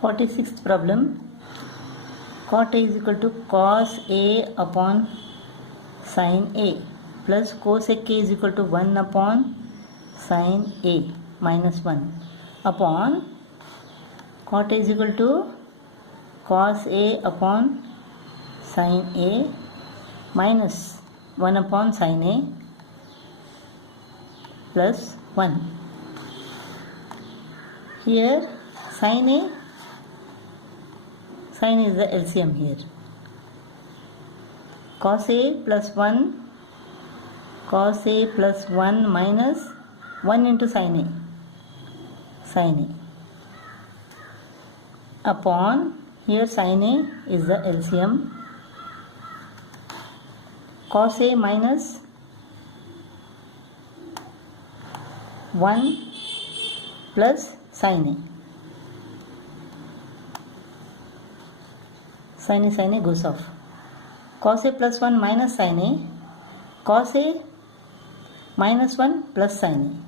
46th problem. Cot A is equal to cos A upon sin A plus cosec A is equal to 1 upon sin A minus 1 upon cot A is equal to cos A upon sin A minus 1 upon sin A plus 1. Here sin is the LCM here. Cos A plus 1 minus 1 into sin A upon, here sin A is the LCM, cos A minus 1 plus sin A. Sin A goes off. Cos A plus 1 minus sin A. Cos A minus 1 plus sin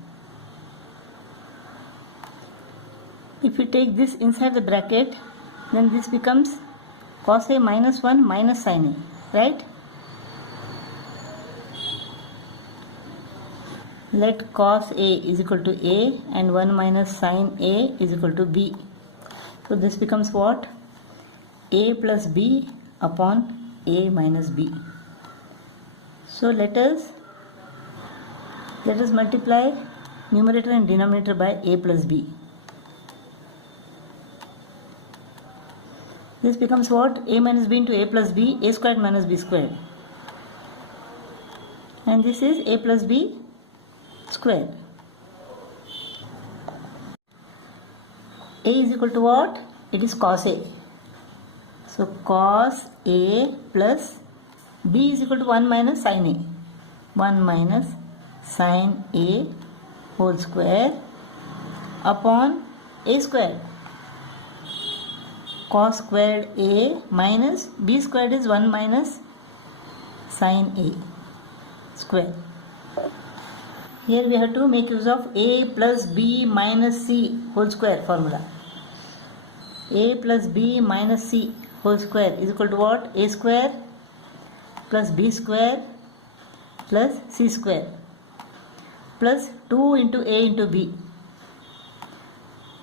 A. If you take this inside the bracket, then this becomes cos A minus 1 minus sin A, right? Let cos A is equal to A and 1 minus sin A is equal to B. So this becomes what? A plus B upon A minus B. So let us multiply numerator and denominator by A plus B. This becomes what? A minus B into A plus B, A squared minus B squared. And this is A plus B squared. A is equal to what? It is cos A. So cos A plus B is equal to 1 minus sin A. 1 minus sin A whole square upon A squared. Cos squared A minus B squared is 1 minus sin A square. Here we have to make use of A plus B minus C whole square formula. A plus B minus C whole square is equal to what? A square plus B square plus C square plus 2 into A into B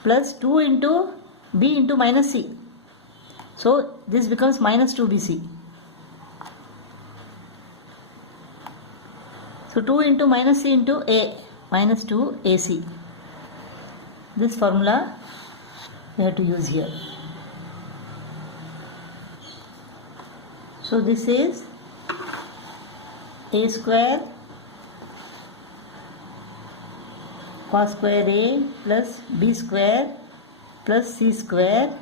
plus 2 into B into minus C. So this becomes minus 2BC. So 2 into minus C into A, minus 2AC. This formula we have to use here. So this is A square cos square A plus B square plus C square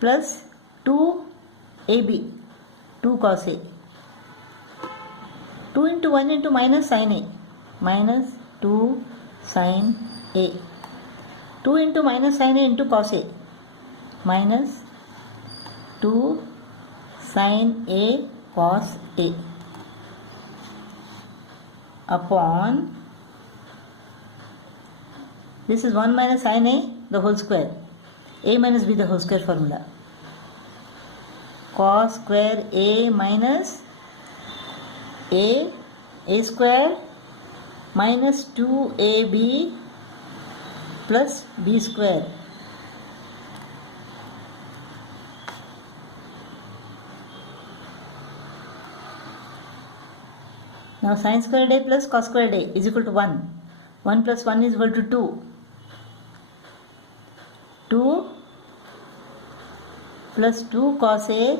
plus 2AB, 2 cos A. 2 into 1 into minus sin A, minus 2 sin A. 2 into minus sin A into cos A, minus 2 sin A cos A upon, this is 1 minus sin A the whole square, A minus B the whole square formula, cos square A minus A square minus 2AB plus B square. Now sin squared A plus cos squared A is equal to 1. 1 plus 1 is equal to 2. 2 plus 2 cos A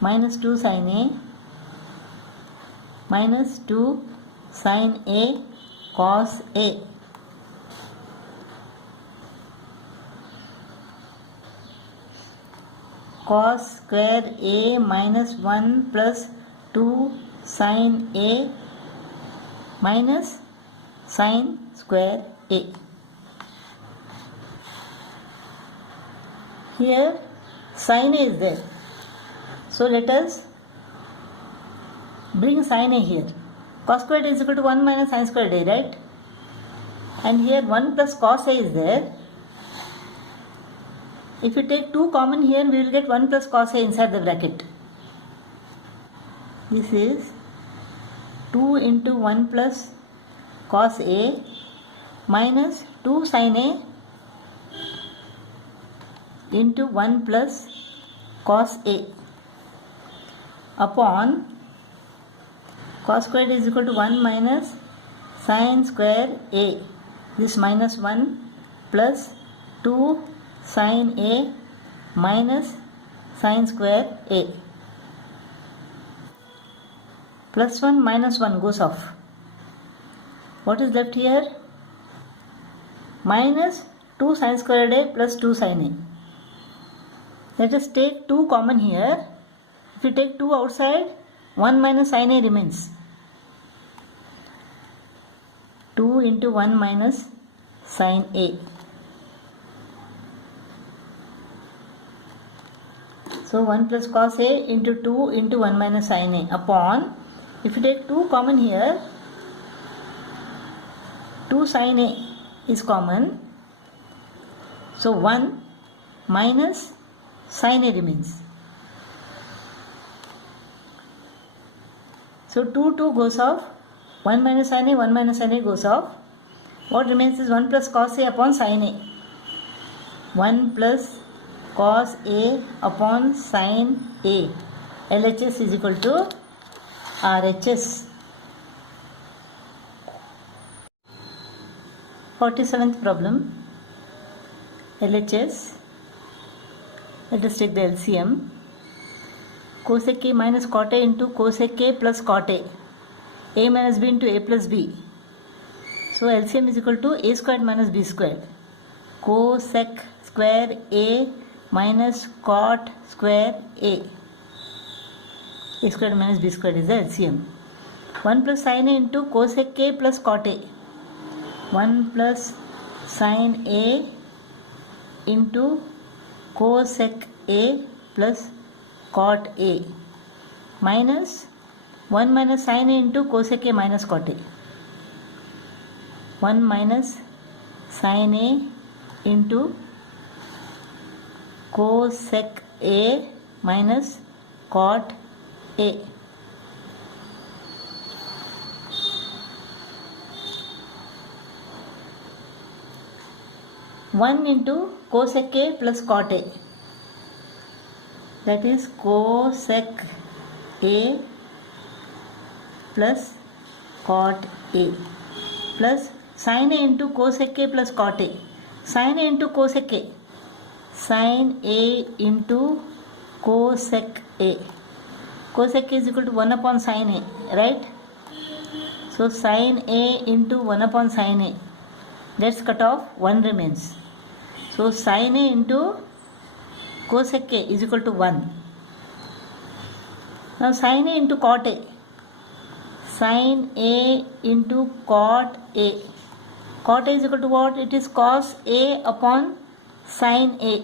minus 2 sin A minus 2 sin A cos A. Cos square A minus 1 plus 2 sin A minus sin square A. Here sin A is there. So let us bring sin A here. Cos squared is equal to 1 minus sin squared A, right? and here 1 plus cos A is there. If you take 2 common here, we will get 1 plus cos A inside the bracket. This is 2 into 1 plus cos A minus 2 sin A into 1 plus cos A upon cos squared is equal to 1 minus sin square A. This minus 1 plus 2 sin A minus sin square A. Plus 1 minus 1 goes off. What is left here? Minus 2 sin squared A plus 2 sin A. Let us take 2 common here. If you take 2 outside, 1 minus sin A remains. 2 into 1 minus sin A. So 1 plus cos A into 2 into 1 minus sin A upon, if you take 2 common here, 2 sin A is common. So 1 minus sin A remains. So 2 goes off. 1 minus sin A, 1 minus sin A goes off. What remains is 1 plus cos A upon sin A. 1 plus cos A upon sin A. LHS is equal to RHS. 47th problem. LHS. Let us take the LCM. Cosec A minus cot A into cosec A plus cot A. A minus B into A plus B. So LCM is equal to A squared minus B squared. Cosec square A minus cot square A. A squared minus B squared is the LCM. 1 plus sin A into cosec A plus cot A. 1 plus sin A into cosec A plus cot A minus 1 minus sin A into cosec A minus cot A. 1 minus sin A into cosec A minus cot A. One into cosec A plus cot A, that is cosec A plus cot A, plus sin A into cosec A plus cot A. Sin A into cosec A. Sin A into cosec A. Cosec A is equal to 1 upon sin A, right? So sin A into 1 upon sin A. Let's cut off, 1 remains. So sin A into cosec A is equal to 1. Now sin A into cot A. Sin A into cot A. Cot A is equal to what? It is cos A upon sin A.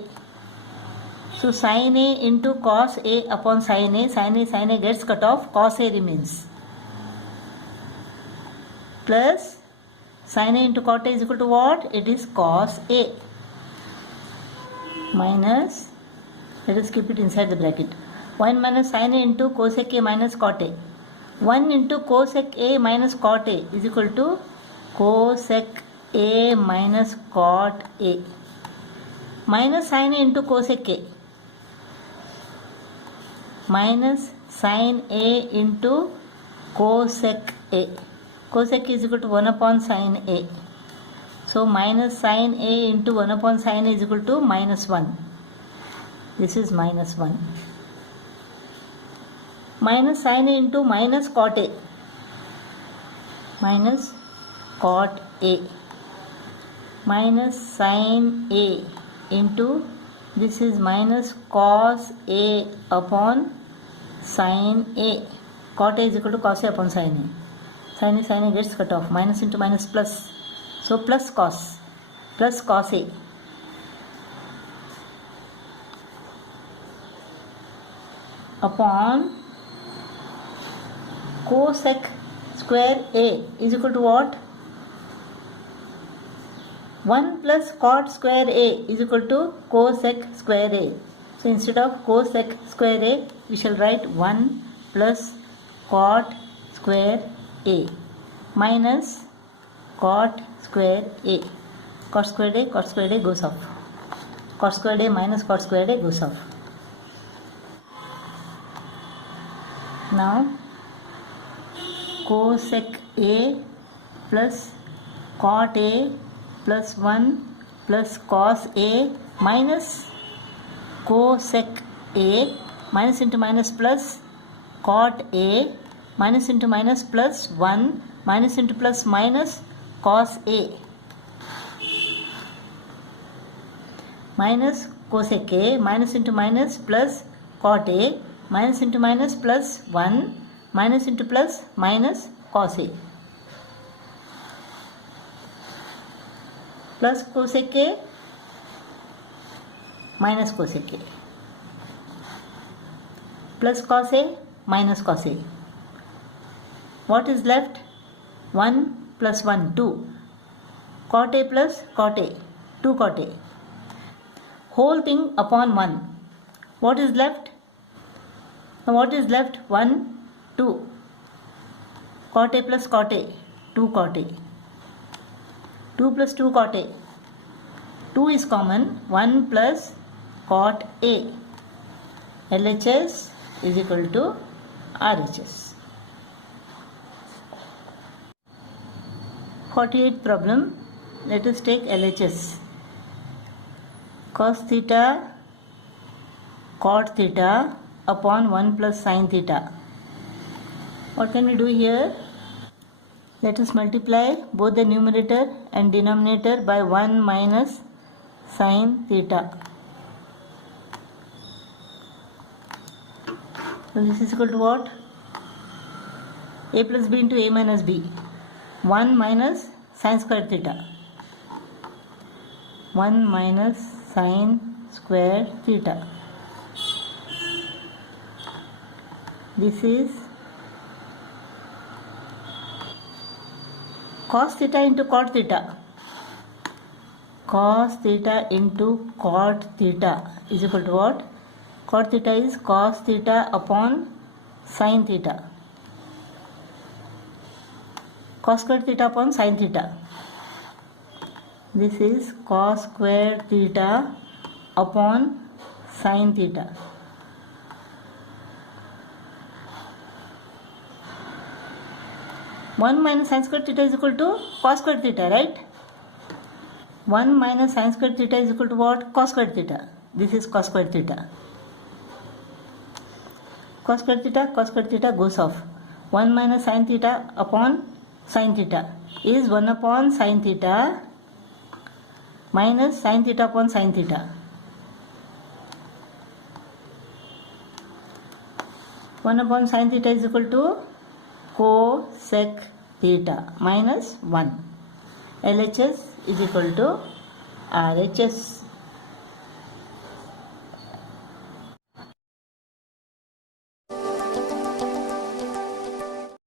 So sin A into cos A upon sin A. Sin A gets cut off. Cos A remains. Plus sin A into cot A is equal to what? It is cos A. Minus, let us keep it inside the bracket. 1 minus sin A into cosec A minus cot A. 1 into cosec A minus cot A is equal to cosec A minus cot A. Minus sin A into cosec A. Minus sin A into cosec A. Cosec is equal to 1 upon sin A. So minus sin A into 1 upon sin A is equal to minus 1. This is minus 1. Minus sin A into minus cot A. Minus cot A. Minus sin A into, this is minus cos A upon sin A. Cot A is equal to cos A upon sin A. Sin A gets cut off. Minus into minus plus. So plus cos A upon cosec square A is equal to what? 1 plus cot square A is equal to cosec square A. So instead of cosec square A, we shall write 1 plus cot square A minus cot square A. Cot square A goes off. Cot square A minus cot square A goes off. Now cosec A plus cot A plus 1 plus cos A minus cosec A minus into minus plus cot A minus into minus plus 1 minus into plus minus cos A minus cosec A minus into minus plus cot A minus into minus plus 1 minus into plus minus cos A plus cosec A minus cosec A plus cos A minus cos A. What is left? 1 plus 1, 2. Cot A plus cot A, 2 cot A. Whole thing upon 1. What is left? Now what is left? 1, 2. Cot A plus cot A, 2 cot A. 2 plus 2 cot A. 2 is common. 1 plus cot A. LHS is equal to RHS. 48th problem. Let us take LHS. Cos theta cot theta upon 1 plus sin theta. What can we do here? Let us multiply both the numerator and denominator by 1 minus sin theta. So this is equal to what? A plus b into a minus b. 1 minus sin square theta. 1 minus sin square theta. This is cos theta into cot theta. Cos theta into cot theta is equal to what? Cot theta is cos theta upon sin theta. Cos square theta upon sin theta. This is cos square theta upon sin theta. One minus sin square theta is equal to cos square theta, right? 1 minus sin square theta is equal to what? Cos square theta. This is cos square theta. Cos square theta goes off. 1 minus sin theta upon sin theta is 1 upon sin theta minus sin theta upon sin theta. 1 upon sin theta is equal to cosec theta minus 1. LHS is equal to RHS.